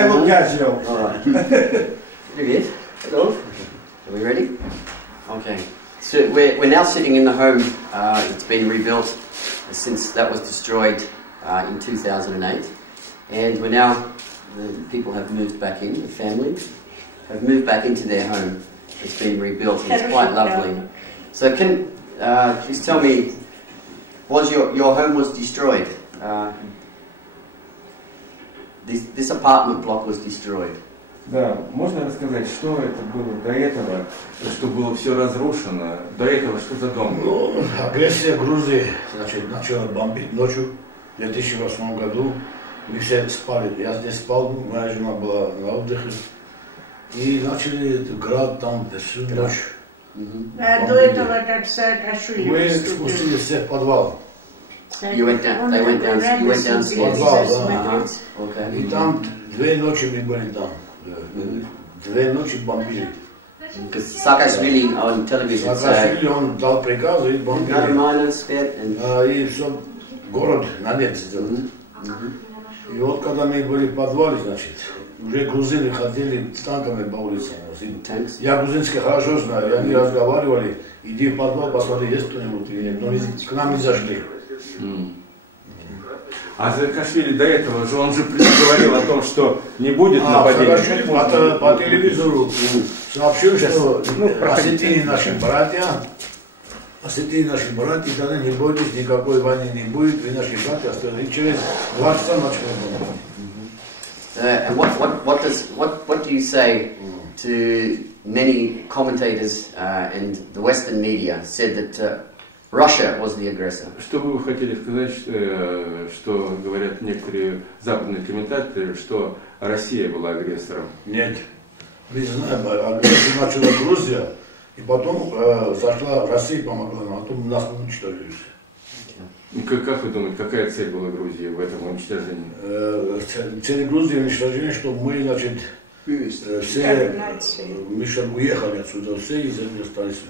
I look casual. All right. Привет. Hello. Are we ready? Okay. So we're now sitting in the home. It's been rebuilt since that was destroyed in 2008, and we're now, the people have moved back in. The family have moved back into their home. It's been rebuilt and it's quite lovely. So can please tell me, was your home was destroyed? This apartment block was destroyed. Да, можно рассказать, что это было до этого, что было все разрушено? До этого что за дом был? Ну, агрессия Грузии, значит, начала бомбить ночью в 2008 году. Мы все спали, я здесь спал, моя жена была на отдыхе. И начали град там всю ночь. А до этого как Саакашвили мы спустились все в подвал. You went down. They went down. You went downstairs. Okay. И там 2 ночи мы были там. 2 ночи бомбили. Because Saakashvili on television said, он дал приказы и бомбили. И все, город на нет сделал. И вот когда мы были в подвале, значит, уже грузины ходили с танками по улицам. Я грузинский хорошо знаю, и они разговаривали, иди в подвал, посмотри, есть кто-нибудь или нет. Но к нам не зашли. А Саакашвили до этого же, он же говорил о том, что не будет нападения. Саакашвили по телевизору сообщил, что Осетии наши братья, тогда не бойтесь, никакой войны не будет, вы наши братья остались. И через 2 часа начали бомбить. And what do you say to many commentators and the Western media said that Russia was the aggressor? Что бы вы хотели сказать, что говорят некоторые западные комментаторы, что Россия была агрессором? Нет. Мы знаем, агрессию начала Грузия, и потом зашла Россия, помогла нам, а потом нас уничтожили. Как вы думаете, какая цель была Грузии в этом уничтожении? Цель Грузии уничтожение, что мы, значит, все, мы чтобы уехали отсюда, все и земли остались.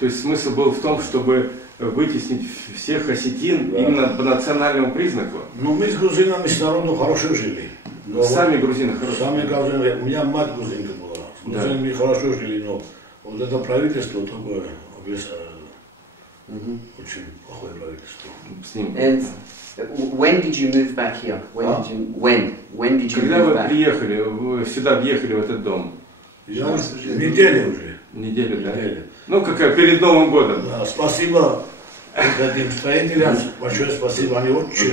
То есть смысл был в том, чтобы вытеснить всех осетин именно по национальному признаку? Ну, мы с грузинами, с народом хорошо жили. Но сами грузины хорошо? Сами грузины, у меня мать грузинка была. С грузинами хорошо жили, но вот это правительство такое, очень плохое правительство. And when did you move back here? When did you Когда move вы back? приехали, вы сюда въехали в этот дом? Неделю уже. Неделю, да? Ну, какая, перед Новым годом. Да, спасибо этим строителям, большое спасибо, они очень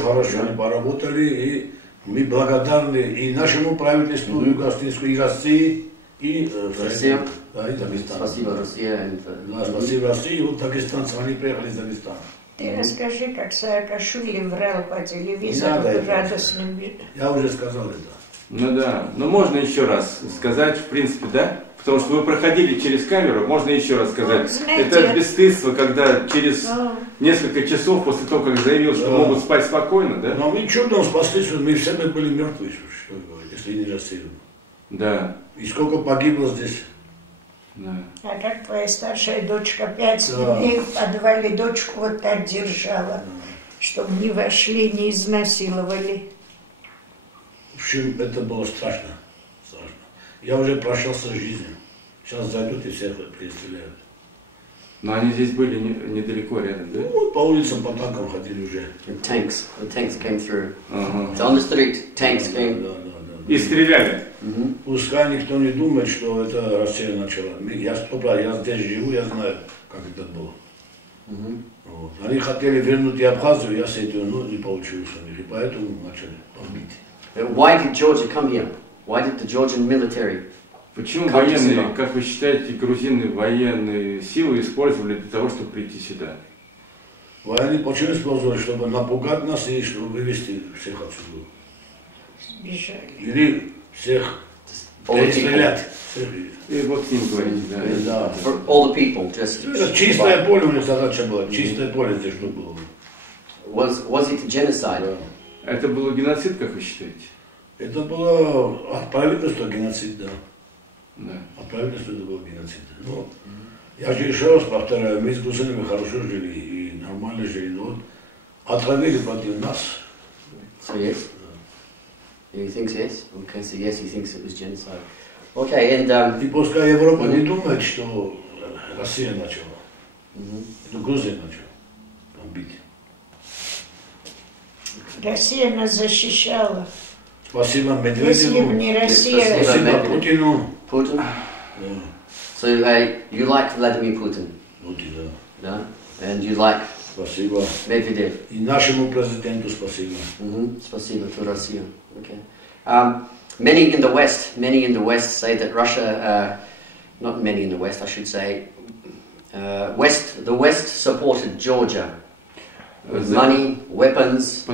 хорошо они поработали, и мы благодарны и нашему правительству, и гостинству, и России, и Россия. Да, и Дагестан. Спасибо, Россия. Да, спасибо России, вот дагестанцы, они приехали из Дагестана. Ты расскажи, как Саакашвили врал по телевизору радостным. Я уже сказал это. Ну да, но можно еще раз сказать, в принципе, да? Потому что вы проходили через камеру, можно еще раз сказать. Знаете, это бесстыдство, когда через несколько часов после того, как заявил, что могут спать спокойно, да? Но мы чудом спаслись, мы все были мертвы, что говорить, если не Россия. Да. И сколько погибло здесь. Да. А как твоя старшая дочка 5 дней в подвале дочку вот так держала, чтобы не вошли, не изнасиловали. В общем, это было страшно. Я уже прощался с жизнью. Сейчас зайдут и всех перестреляют. Но они здесь были недалеко, рядом, да? Ну, по улицам, по танкам ходили уже. The tanks came through. So on the street, tanks came. И стреляли. Пускай никто не думает, что это Россия начала. Я здесь живу, я знаю, как это было. Вот. Они хотели вернуть и Абхазию, я Осетию, но не получилось у них, и поэтому начали бомбить. Why did Georgia come here? Why did the Georgian military? Почему военные, как вы считаете, грузины военные силы использовали для того, чтобы прийти сюда? Военные почему использовали, чтобы напугать нас и чтобы вывести всех отсюда? Сбежали. Или всех перестрелять. И вот с ним говорите, да. For all the people, just. Это чистое поле у них задача была, чистое поле здесь что было. Was it genocide? Это был геноцид, как вы считаете? Это было от правительства геноцид, да. Да. От правительства это был геноцид. Но я же еще раз повторяю, мы с грузинами хорошо жили и нормально жили, но вот отравили против нас. Oh, yes? He thinks yes? Okay, so yes, he thinks it was genocide. Okay, and... И пускай Европа не думает, что Россия начала. Это Грузия начала бить. Россия нас защищала. Спасибо Медведеву. Если бы не Россия... Спасибо Путину. Putin? Да. So you like Vladimir Putin? Путин, да. No? And you like Спасибо. Medvedev? И нашему президенту спасибо. Спасибо to Russia. Okay. Many in the West say that Russia, not many in the West, I should say, the West supported Georgia with money, weapons.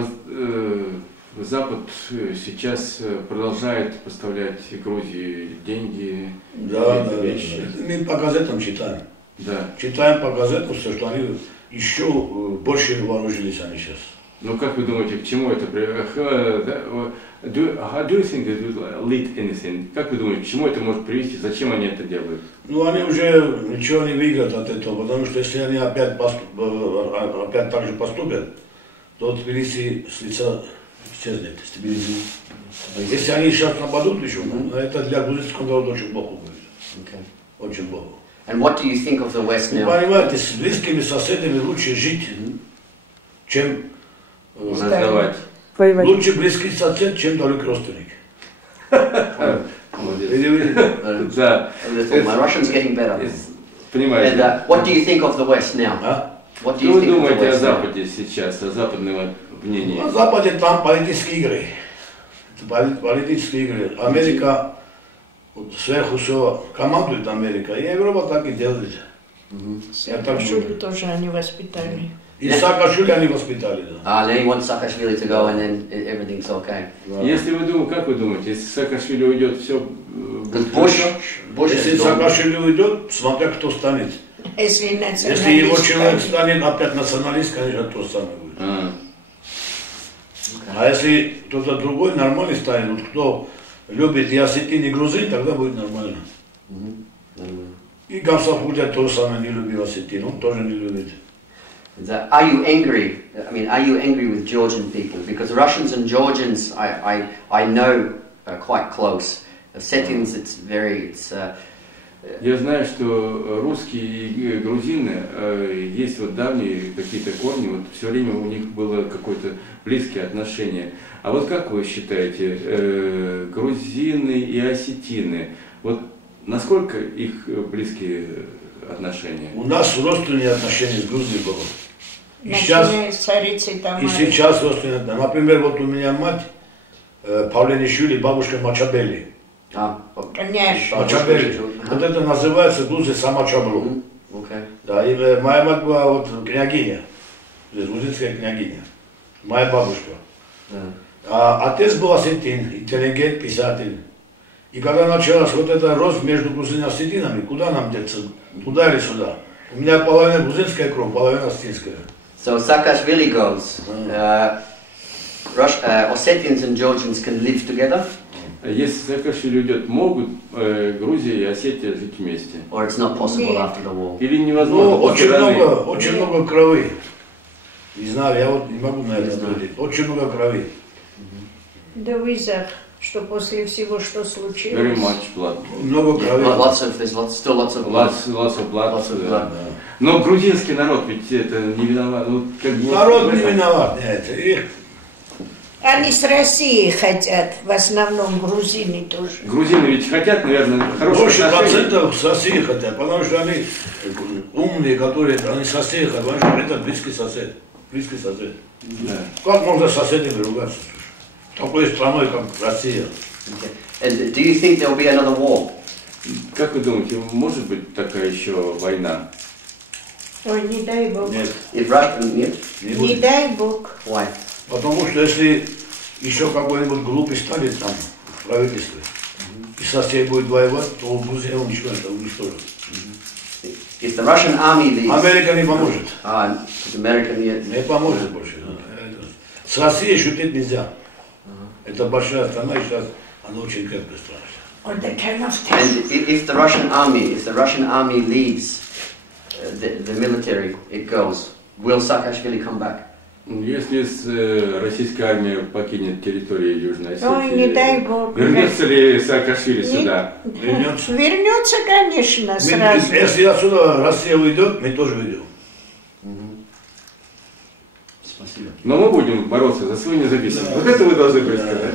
Запад сейчас продолжает поставлять Грузии деньги, вещи. Мы по газетам читаем. Да. Читаем по газетам все, что они еще больше вооружились они сейчас. Ну как вы думаете, к чему это приведет? How do you think it will lead anything? Как вы думаете, к чему это может привести? Зачем они это делают? Ну они уже ничего не выиграют от этого, потому что если они опять так же поступят, то Тбилиси с лица исчезнет. Если они сейчас нападут еще, это для грузинского народа очень плохо будет. Очень плохо. And what do you think of the West now? Понимаете, с близкими соседями лучше жить, чем Раздавать. лучше близкий сосед, чем далекий родственник. Да. My Russian's getting better. Понимаете? And what do you think of the West now? What do Что you вы think of the думаете о West now? Западе сейчас, о западном мнении? На Западе там политические игры. Политические игры. Америка сверху все командует Америка, и Европа так и делает. Саакашвили тоже они воспитали. И Саакашвили они воспитали, да. Now he wants Saakashvili to go and then everything's okay. Если вы думаете, как вы думаете, если Саакашвили уйдет, все будет Bush Если is gone. Саакашвили уйдет, смотря кто станет. Если Если его человек станет опять националист, конечно, то самое будет. А если кто-то другой нормальный станет, вот кто любит и осетин, и грузин, тогда будет нормально. И Гамсахудя тоже самое не любит осетин, он тоже не любит. Are you angry? I mean, are you angry with Georgian people? Because Russians and Georgians, I know quite close. Ossetians, it's Я знаю, что русские и грузины, есть вот давние какие-то корни, вот все время у них было какое-то близкие отношения. А вот как вы считаете, грузины и осетины, вот насколько их близкие отношения? У нас родственные отношения с Грузией было. И сейчас родственные. Например, вот у меня мать, Павленишвили, бабушка Мачабели. Конечно. Мачабели. Вот это называется Грузия Самачаблу. Да, и моя мать была вот княгиня, грузинская княгиня, моя бабушка. А отец был осетин, интеллигент, писатель. И когда началась вот эта рост между грузинами и осетинами, куда нам деться? Туда или сюда? У меня половина грузинская кровь, половина осетинская. So Saakashvili goes. Ossetians and Georgians can live together. Если Саакашвили уйдет, могут Грузия и Осетия жить вместе? Or it's not possible after the war. Или невозможно? Ну, очень много крови. Не знаю, я вот не могу на это ответить. Очень много крови. Да в Изах, что после всего, что случилось. Very much blood. Много крови. There's still lots of blood. Lots of blood. Lots of blood. Но грузинский народ ведь это не виноват. Ну, как бы, народ не виноват, нет. Их... Они с Россией хотят, в основном грузины тоже. Грузины ведь хотят, наверное, хорошего Больше отношения. процентов с Россией хотят, потому что они умные, которые, они с Россией хотят, потому что это близкий сосед. Близкий сосед. Да. Как можно с соседями ругаться? Такой страной, как Россия. And do you think there will be another war? Как вы думаете, может быть такая еще война? Ой, не дай Бог. Нет. Нет? Не дай Бог. Why? Потому что если еще какой-нибудь глупый станет там в правительстве, и сосед будет воевать, то Грузия уничтожит. If the Russian army leaves... Америка не поможет. Не поможет больше. С Россией шутить нельзя. Это большая страна, и сейчас она очень крепкая страна. And if the Russian army leaves the military, it goes. Will Saakashvili come back? Если российская армия покинет территорию Южной Осетии, ой, не дай Бог. Вернется ли Саакашвили сюда? Вернется. Вернется, конечно, сразу. Если отсюда Россия уйдет, мы тоже уйдем. Спасибо. Но мы будем бороться за свою независимость. Вот это вы должны предсказать.